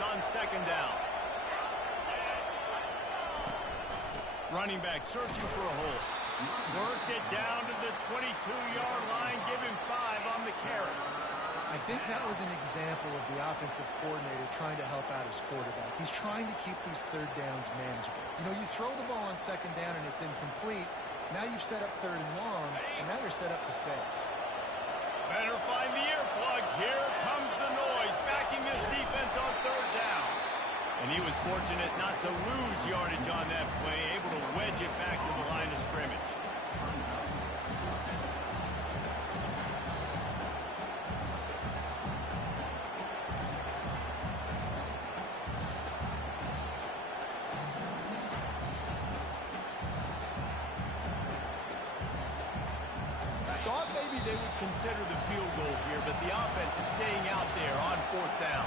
Blitz on second down. Running back searching for a hole. Worked it down to the 22-yard line. Give him 5 on the carry. I think that was an example of the offensive coordinator trying to help out his quarterback. He's trying to keep these third downs manageable. You know, you throw the ball on second down and it's incomplete. Now you've set up third and long, and now you're set up to fail. Better find the earplugs. Here comes the noise, backing this defense on third down. And he was fortunate not to lose yardage on that play, able to wedge it back to the line of scrimmage. Thought maybe they would consider the field goal here, but the offense is staying out there on fourth down.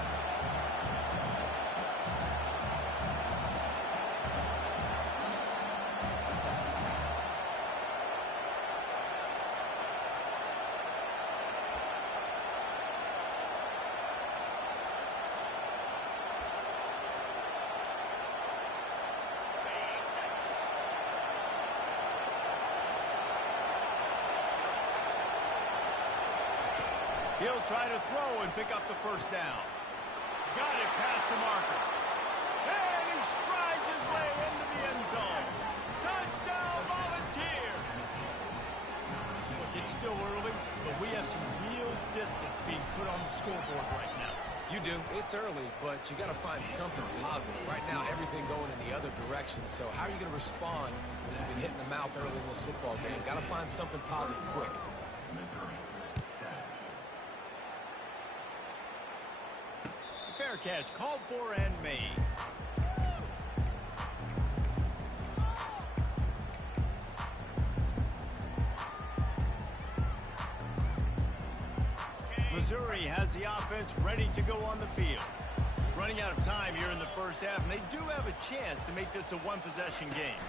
He'll try to throw and pick up the first down. Got it past the marker. And he strides his way into the end zone. Touchdown, Volunteers! Look, it's still early, but we have some real distance being put on the scoreboard right now. You do. It's early, but you got to find something positive. Right now, everything going in the other direction. So how are you going to respond when you've been hit in the mouth early in this football game? Got to find something positive quick. Fair catch, called for and made. Missouri has the offense ready to go on the field. Running out of time here in the first half, and they do have a chance to make this a one-possession game.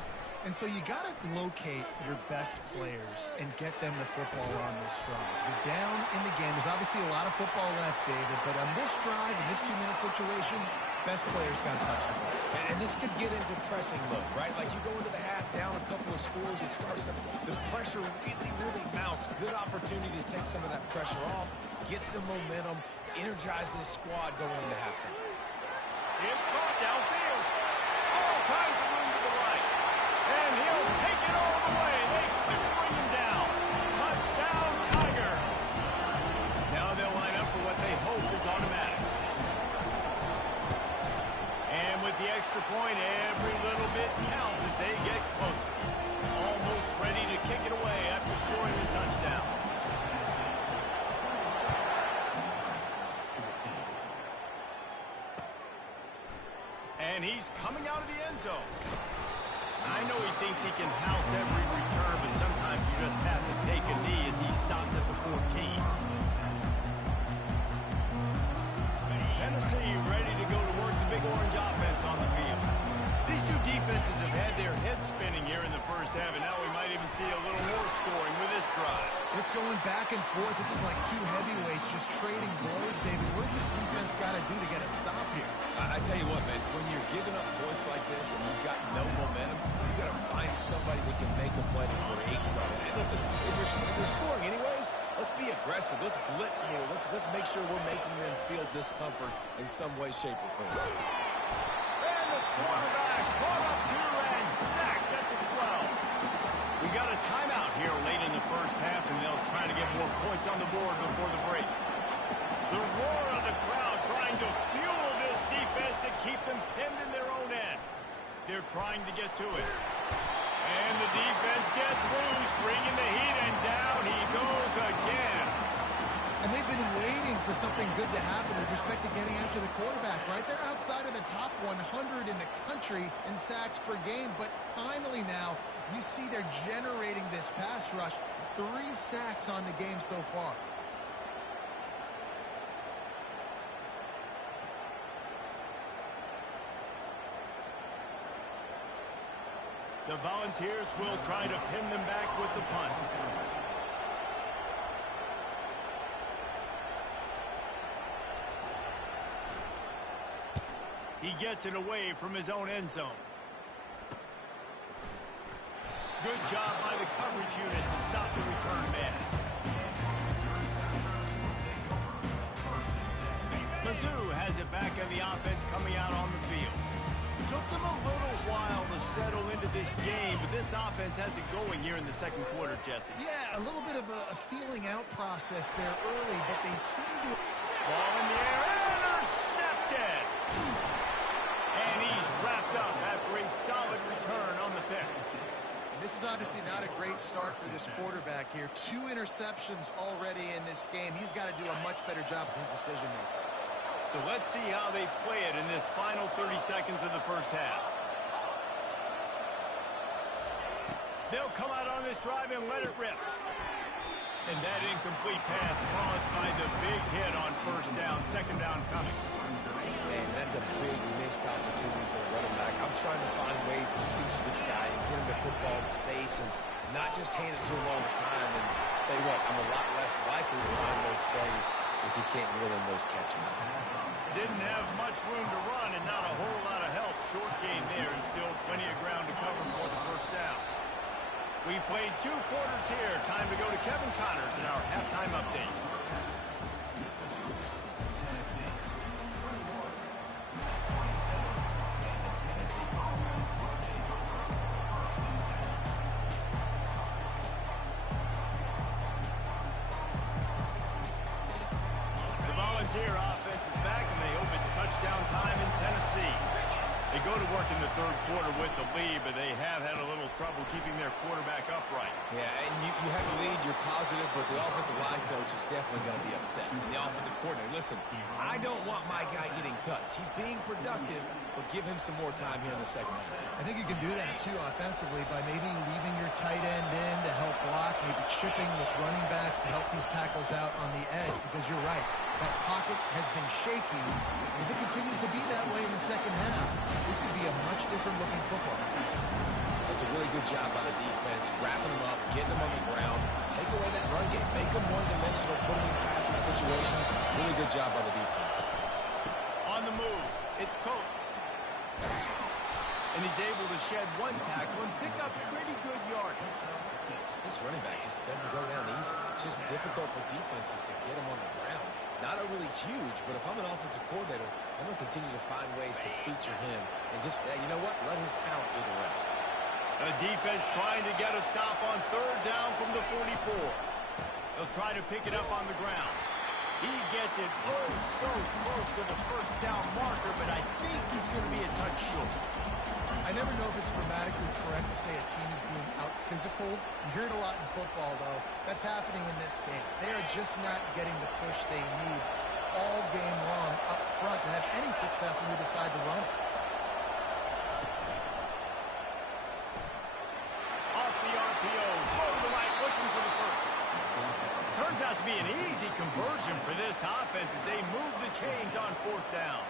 And so you got to locate your best players and get them the football on this drive. You're down in the game. There's obviously a lot of football left, David, but on this drive, in this 2-minute situation, best players got to touch the ball. And this could get into pressing mode, right? Like you go into the half, down a couple of scores, it starts to, the pressure really mounts. Good opportunity to take some of that pressure off, get some momentum, energize this squad going into halftime. It's caught downfield. All kinds of room to the right. And he'll take it all the way. They couldn't bring him down. Touchdown, Tiger. Now they'll line up for what they hope is automatic. And with the extra point, every little bit counts as they get closer. Almost ready to kick it away after scoring the touchdown. And he's coming out of the end zone. I know he thinks he can house every return, but sometimes you just have to take a knee as he stopped at the 14. Tennessee ready to go to work the Big Orange offense on the field. These two defenses have had their heads spinning here in the first half, and now we might even see a little more scoring with this drive. It's going back and forth. This is like two heavyweights just trading blows, David. What does this defense got to do to get a stop here? I tell you what, man, when you're giving up points like this and you've got no momentum, you've got to find somebody that can make a play to create something. And listen, if you're scoring anyways, let's be aggressive. Let's blitz more. Let's make sure we're making them feel discomfort in some way, shape, or form. And the quarterback brought up 2 and sacked at the 12. We got a timeout here late in the first half, and they'll try to get more points on the board before the break. The roar of the crowd trying to fuel this defense to keep them pinned in their own end. They're trying to get to it. And the defense gets loose, bringing the heat, and down he goes again. And they've been waiting for something good to happen with respect to getting after the quarterback, right? They're outside of the top 100 in the country in sacks per game, but finally now you see they're generating this pass rush. 3 sacks on the game so far. The Volunteers will try to pin them back with the punt. He gets it away from his own end zone. Good job by the coverage unit to stop the return man. Mizzou has it back on the offense coming out on the field. Took them a little while to settle into this game, but this offense has it going here in the second quarter, Jesse. Yeah, a little bit of a feeling out process there early, but they seem to... Ball in the air, intercepted! And he's wrapped up after a solid return on the pick. This is obviously not a great start for this quarterback here. 2 interceptions already in this game. He's got to do a much better job with his decision-making. So let's see how they play it in this final 30 seconds of the first half. They'll come out on this drive and let it rip. And that incomplete pass caused by the big hit on first down, second down coming. And that's a big missed opportunity for the running back. I'm trying to find ways to feature this guy and get him the football in space and not just hand it to him all the time. And tell you what, I'm a lot less likely to find those plays if he can't reel in those catches. Didn't have much room to run and not a whole lot of help. Short game there and still plenty of ground to cover for the first down. We've played 2 quarters here. Time to go to Kevin Connors in our halftime update. Volunteer offense is back, and they hope it's touchdown time in Tennessee. They go to work in the third quarter with the lead, but they have had a little trouble keeping their quarterback upright. Yeah, and you have the lead, you're positive, but the offensive line coach is definitely going to be upset. And the offensive coordinator, listen, I don't want my guy getting touched. He's being productive, but give him some more time here in the second half. I think you can do that, too, offensively, by maybe leaving your tight end in to help block, maybe chipping with running backs to help these tackles out on the edge, because you're right. That pocket has been shaky. And if it continues to be that way in the second half, this could be a much different-looking football. That's a really good job by the defense, wrapping them up, getting them on the ground, take away that run game, make them one-dimensional, put them in passing situations. Really good job by the defense. On the move, it's Coates. And he's able to shed 1 tackle and pick up pretty good yardage. This running back just doesn't go down easy. It's just difficult for defenses to get him on the ground. Not overly huge, but if I'm an offensive coordinator, I'm going to continue to find ways to feature him and just, you know what, let his talent do the rest. The defense trying to get a stop on third down from the 44. They'll try to pick it up on the ground. He gets it so close to the first down marker, but I think he's going to be a touch short. I never know if it's grammatically correct to say a team is being out-physicaled. You hear it a lot in football, though. That's happening in this game. They are just not getting the push they need all game long up front to have any success when they decide to run it. Off the RPO, throw to the right, looking for the first. Turns out to be an easy conversion for this offense as they move the chains on fourth down.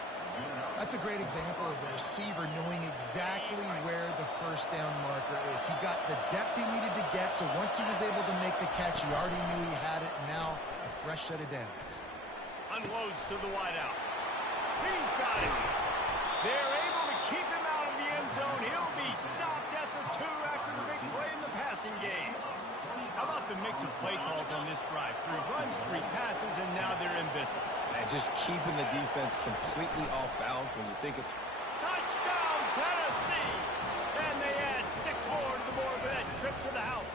That's a great example of the receiver knowing exactly where the first down marker is. He got the depth he needed to get, so once he was able to make the catch, he already knew he had it, and now a fresh set of downs. Unloads to the wideout. He's got it. They're able to keep him out of the end zone. He'll be stopped at the 2 after the big play in the passing game. How about the mix of play calls on this drive? 3 runs, 3 passes, and now they're in business. And just keeping the defense completely off balance when you think it's... Touchdown, Tennessee! And they add 6 more to the board with that trip to the house.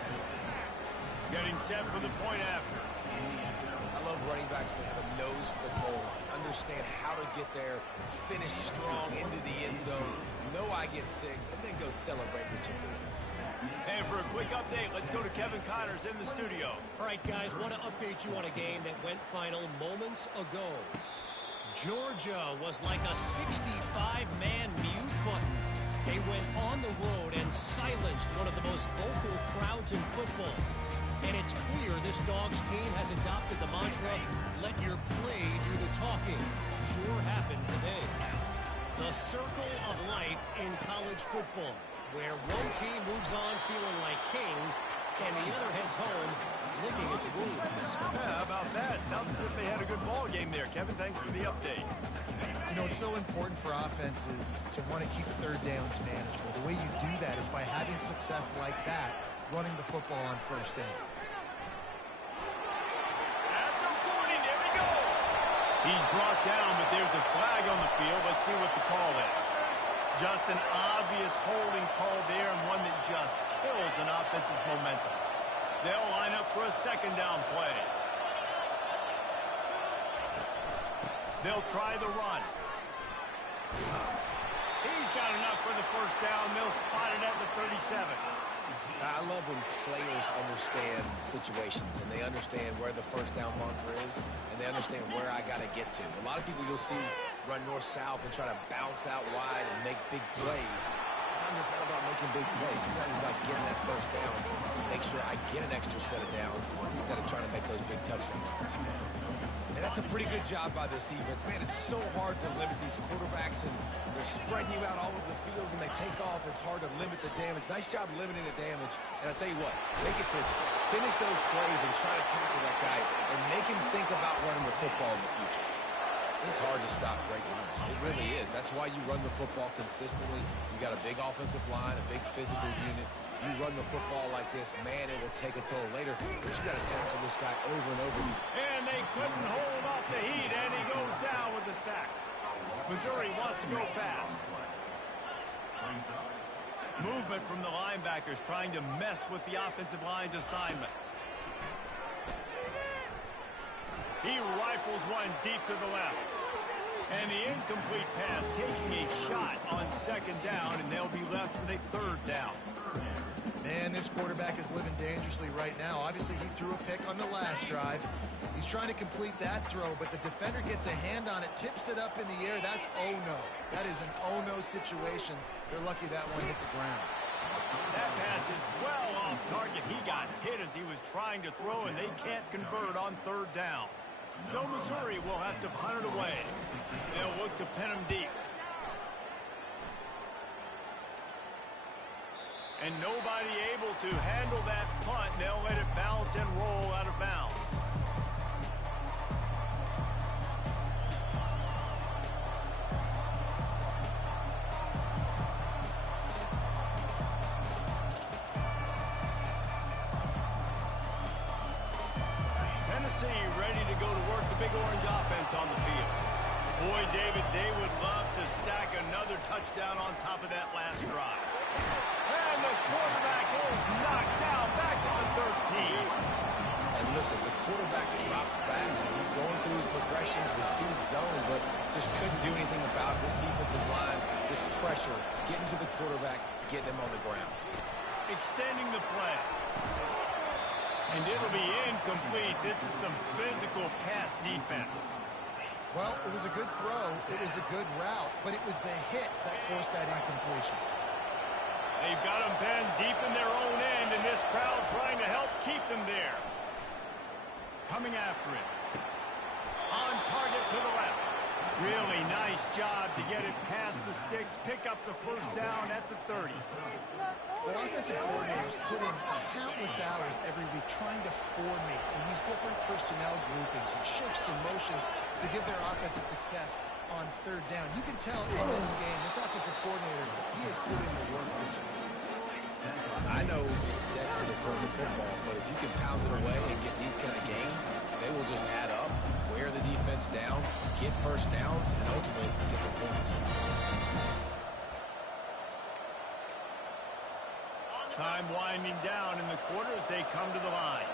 Getting set for the point after. I love running backs that have a nose for the goal line, understand how to get there, finish strong into the end zone, know I get 6, and then go celebrate with your boys. And for a quick update, let's go to Kevin Connors in the studio. All right, guys, want to update you on a game that went final moments ago. Georgia was like a 65-man mute button. They went on the road and silenced one of the most vocal crowds in football. And it's clear this Dogs team has adopted the mantra, let your play do the talking. Sure happened today. The circle of life in college football, where one team moves on feeling like kings and the other heads home licking its wounds. Yeah, how about that? Sounds as if they had a good ball game there. Kevin, thanks for the update. You know, it's so important for offenses to want to keep third downs manageable. The way you do that is by having success like that, running the football on first down. At the 40, there we go. He's brought down, but there's a flag on the field. Let's see what the call is. Just an obvious holding call there, and one that just kills an offense's momentum. They'll line up for a second down play. They'll try the run. He's got enough for the first down. They'll spot it at the 37. I love when players understand situations and they understand where the first down marker is and they understand where I got to get to. A lot of people you'll see run north-south and try to bounce out wide and make big plays. Sometimes it's not about making big plays. Sometimes it's about getting that first down to make sure I get an extra set of downs instead of trying to make those big touchdowns. And that's a pretty good job by this defense. Man, it's so hard to limit these quarterbacks, and they're spreading you out all over the field. When they take off, it's hard to limit the damage. Nice job limiting the damage. And I'll tell you what, make it physical. Finish those plays and try to tackle that guy and make him think about running the football in the future. It's hard to stop great runners. It really is. That's why you run the football consistently. You got a big offensive line, a big physical unit. You run the football like this, man, it will take a toll later. But you got to tackle this guy over and over. And they couldn't hold off the heat, and he goes down with the sack. Missouri wants to go fast. Movement from the linebackers trying to mess with the offensive line's assignments. He rifles one deep to the left. And the incomplete pass taking a shot on second down, and they'll be left with a third down. Man, this quarterback is living dangerously right now. Obviously, he threw a pick on the last drive. He's trying to complete that throw, but the defender gets a hand on it, tips it up in the air. That's oh-no. That is an oh-no situation. They're lucky that one hit the ground. That pass is well off target. He got hit as he was trying to throw, and they can't convert on third down. So Missouri will have to punt it away. They'll look to pin him deep. And nobody able to handle that punt. They'll let it bounce and roll out of bounds. Tennessee ready to go to work the Big Orange offense on the field. Boy, David, they would love to stack another touchdown on top of that last drive. And the quarterback is knocked down back on 13. And listen, the quarterback drops back. He's going through his progressions to see zone, but just couldn't do anything about it. This defensive line, this pressure, getting to the quarterback, getting him on the ground. Extending the play. And it'll be incomplete. This is some physical pass defense. Well, it was a good throw. It was a good route, but it was the hit that forced that incompletion. They've got them pinned deep in their own end, and this crowd trying to help keep them there. Coming after it. On target to the left. Really nice job to get it past the sticks, pick up the first down at the 30. Well, offensive coordinators put in countless hours every week trying to formate and use different personnel groupings and shifts and motions to give their offense a success on third down. You can tell in this game, this offensive coordinator, he has put in the work this week. I know it's sexy to throw the football, but if you can pound it away and get these kind of gains, they will just add up, wear the defense down, get first downs, and ultimately get some points. Time winding down in the quarter as they come to the line.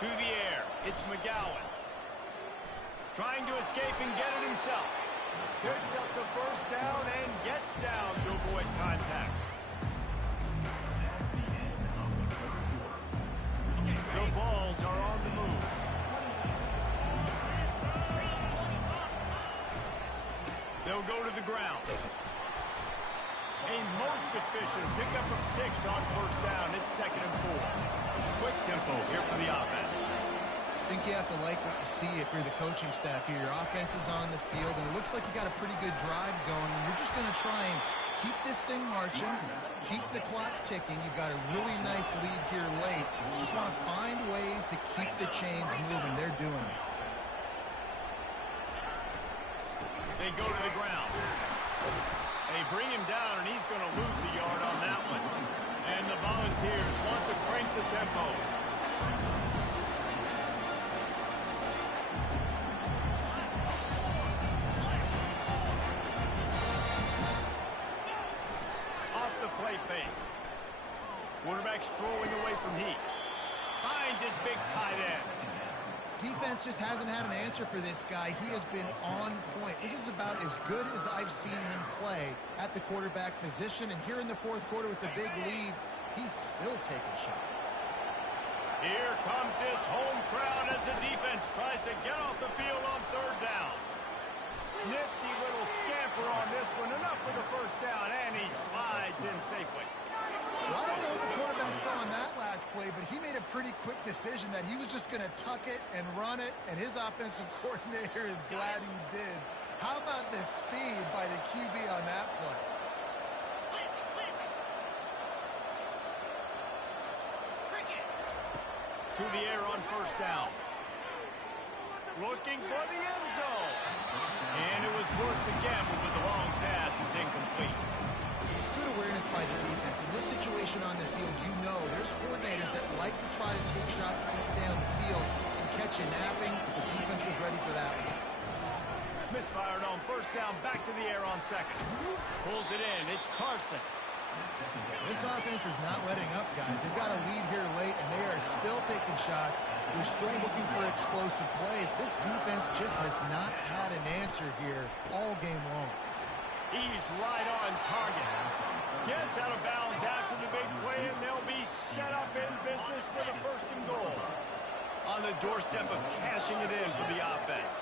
To the air, it's McGowan. Trying to escape and get it himself. Picks up the first down and gets down to avoid contact. The Vols are on the move. They'll go to the ground. A most efficient pickup of 6 on first down. It's 2nd and 4. Quick tempo here for the offense. I think you have to like what you see if you're the coaching staff here. Your offense is on the field, and it looks like you got a pretty good drive going, and you're just going to try and keep this thing marching, keep the clock ticking. You've got a really nice lead here late. You just want to find ways to keep the chains moving. They're doing it. They go to the ground. They bring him down, and he's going to lose a yard on that one. And the Volunteers want to crank the tempo. Off the play fake. Quarterback strolling away from heat. Finds his big tight end. Defense just hasn't had an answer for this guy. He has been on point. This is about as good as I've seen him play at the quarterback position. And here in the fourth quarter with the big lead, he's still taking shots. Here comes his home crowd as the defense tries to get off the field on third down. Nifty little scamper on this one. Enough for the first down, and he slides in safely. Well, I don't know what the quarterback saw on that last play, but he made a pretty quick decision that he was just going to tuck it and run it, and his offensive coordinator is glad he did. How about the speed by the QB on that play? To the air on first down. Looking for the end zone. And it was worth the gamble, but the long pass is incomplete. Good awareness by the defense. In this situation on the field, you know there's coordinators that like to try to take shots deep down the field and catch you napping. The defense was ready for that one. Misfired on first down, back to the air on second. Pulls it in. It's Carson. This offense is not letting up, guys. They've got a lead here late, and they are still taking shots. They're still looking for explosive plays. This defense just has not had an answer here all game long. He's right on target. Gets out of bounds after the big play, and they'll be set up in business for the first and goal. On the doorstep of cashing it in for the offense.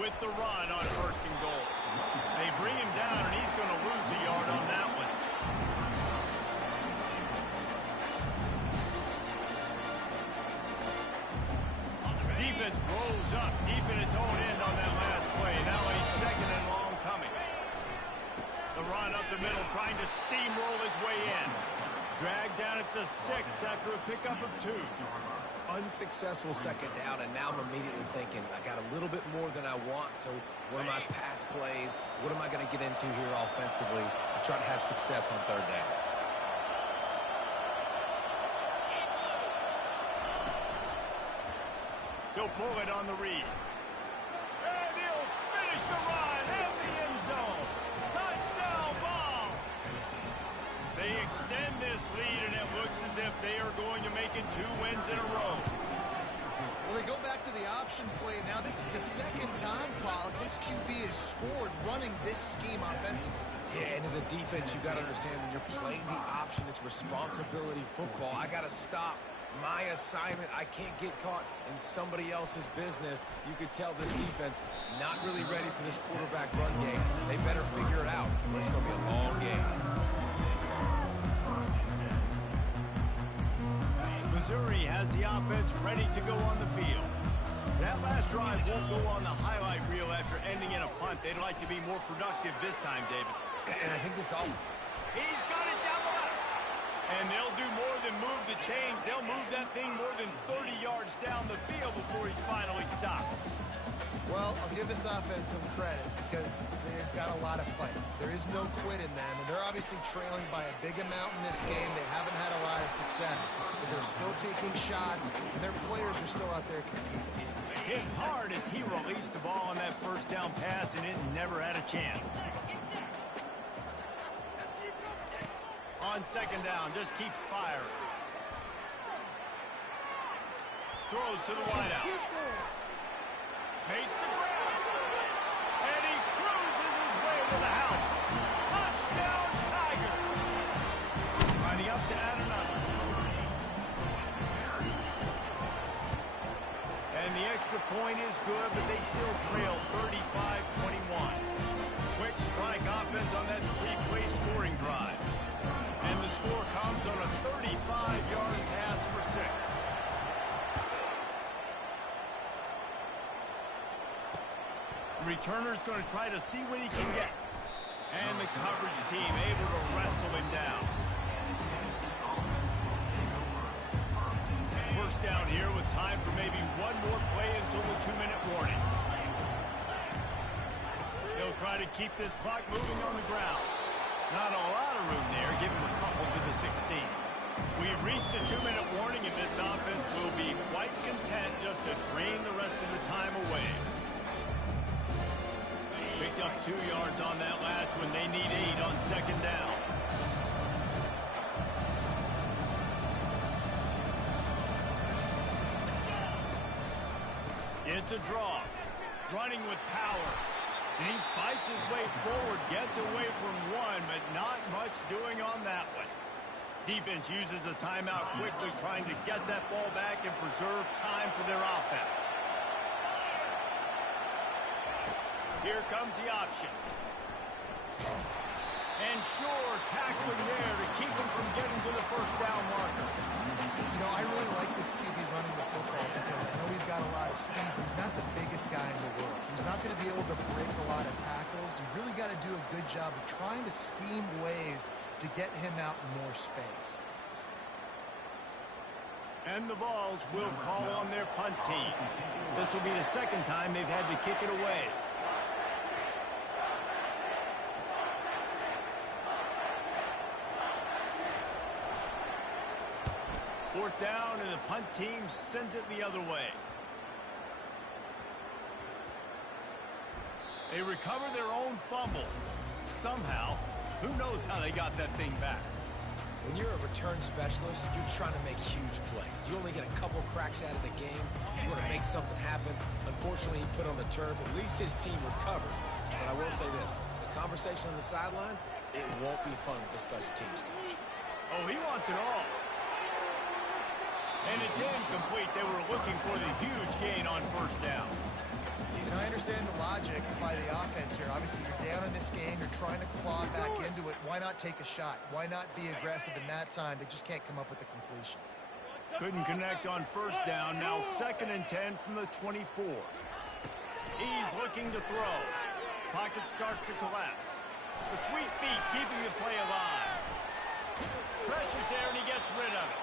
With the run on first and goal. They bring him down, and he's going to lose a yard on that one. Defense rolls up deep in its own end on that last play. Now a second and long coming. The run up the middle, trying to steamroll his way in. Dragged down at the 6 after a pickup of 2. Unsuccessful second down, and now I'm immediately thinking, I got a little bit more than I want, so what are my pass plays? What am I going to get into here offensively to try to have success on third down? He'll pull it on the read. And he'll finish the run in the end zone. Touchdown ball. They extend this lead, and it looks as if they are going to make it 2 wins in a row. Well, they go back to the option play. Now, this is the second time, Paul, this QB has scored running this scheme offensively. Yeah, and as a defense, you got to understand when you're playing the option, it's responsibility football. I got to stop my assignment. I can't get caught in somebody else's business. You could tell this defense not really ready for this quarterback run game. They better figure it out, or it's going to be a long game. Missouri has the offense ready to go on the field. That last drive won't go on the highlight reel after ending in a punt. They'd like to be more productive this time, David. And I think this all... He's got it down the left. And they'll do more than move the chains. They'll move that thing more than 30 yards down the field before he's finally stopped. Well, I'll give this offense some credit because they've got a lot of fight. There is no quit in them, and they're obviously trailing by a big amount in this game. They haven't had a lot of success, but they're still taking shots, and their players are still out there competing. Hit hard as he released the ball on that first down pass, and it never had a chance. On second down, just keeps firing. Throws to the wideout. Makes the grab. And he cruises his way to the house. Touchdown, Tiger. Lining up to add another. And the extra point is good, but they still trail 35-21. Quick strike offense on that 3-play scoring drive. And the score comes on a 35-yard pass for 6. The returner's going to try to see what he can get. And the coverage team able to wrestle him down. First down here with time for maybe one more play until the 2-minute warning. He'll try to keep this clock moving on the ground. Not a lot of room there. Give him a couple to the 16. We've reached the 2-minute warning, and this offense will be quite content just to drain the rest of the time away. Picked up 2 yards on that last one. They need 8 on second down. It's a draw. Running with power. And he fights his way forward, gets away from one, but not much doing on that one. Defense uses a timeout quickly, trying to get that ball back and preserve time for their offense. Here comes the option. And sure, tackling there to keep him from getting to the first down marker. You know, I really like this QB running the football because I know he's got a lot of speed, but he's not the biggest guy in the world. So he's not going to be able to break a lot of tackles. You really got to do a good job of trying to scheme ways to get him out in more space. And the Vols will call on their punt team. This will be the second time they've had to kick it away. Fourth down, and the punt team sends it the other way. They recover their own fumble. Somehow, who knows how they got that thing back. When you're a return specialist, you're trying to make huge plays. You only get a couple cracks out of the game. You want to make something happen. Unfortunately, he put on the turf. At least his team recovered. But I will say this, the conversation on the sideline, it won't be fun with the special teams coach. Oh, he wants it all. And it's incomplete. They were looking for the huge gain on first down. You know, I understand the logic by the offense here. Obviously, you're down in this game. You're trying to claw back into it. Why not take a shot? Why not be aggressive in that time? They just can't come up with a completion. Couldn't connect on first down. Now 2nd and 10 from the 24. He's looking to throw. Pocket starts to collapse. The sweet feet keeping the play alive. Pressure's there, and he gets rid of it.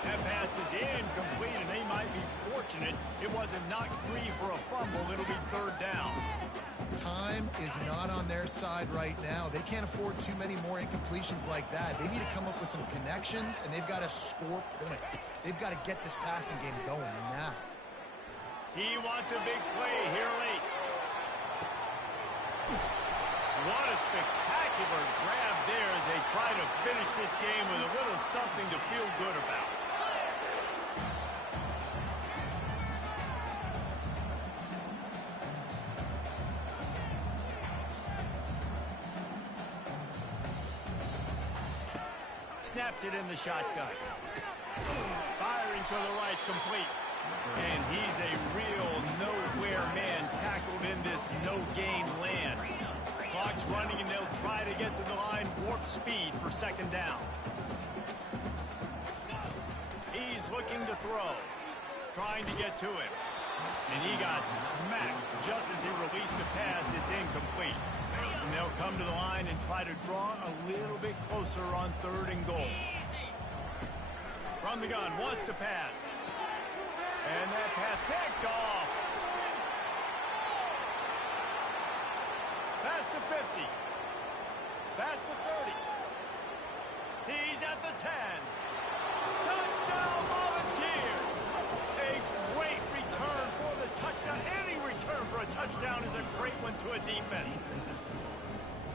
That pass is incomplete, and they might be fortunate it wasn't knocked free for a fumble. It'll be 3rd down. Time is not on their side right now. They can't afford too many more incompletions like that. They need to come up with some connections, and they've got to score points. They've got to get this passing game going now. He wants a big play here late. What a spectacular grab there as they try to finish this game with a little something to feel good about. Snaps it in the shotgun. Firing to the right, complete. And he's a real nowhere man tackled in this no-gain land. Clock's running, and they'll try to get to the line, warp speed for 2nd down. He's looking to throw. Trying to get to him. And he got smacked just as he released the pass. It's incomplete. And they'll come to the line and try to draw a little bit closer on 3rd and goal. From the gun, wants to pass. And that pass picked off. Pass to 50. Pass to 30. He's at the 10. Touchdown, Volunteers! A great return for the touchdown. Any return for a touchdown is a great one to a defense.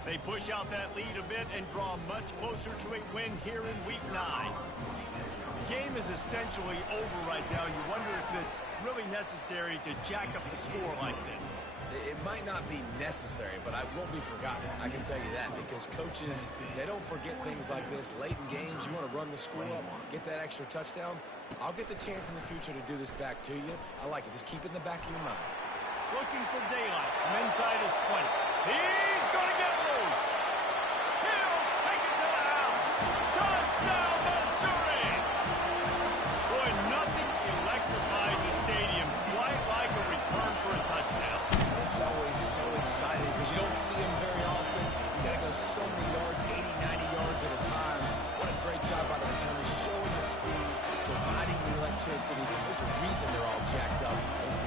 They push out that lead a bit and draw much closer to a win here in Week 9. The game is essentially over right now. You wonder if it's really necessary to jack up the score like this. It might not be necessary, but it won't be forgotten. I can tell you that, because coaches, they don't forget things like this. Late in games, you want to run the score up, get that extra touchdown. I'll get the chance in the future to do this back to you. I like it. Just keep it in the back of your mind. Looking for daylight. From inside his 20. He's going to get loose. He'll take it to the house. Touchdown, Missouri! Boy, nothing electrifies a stadium quite like a return for a touchdown. It's always There's a reason they're all jacked up. It's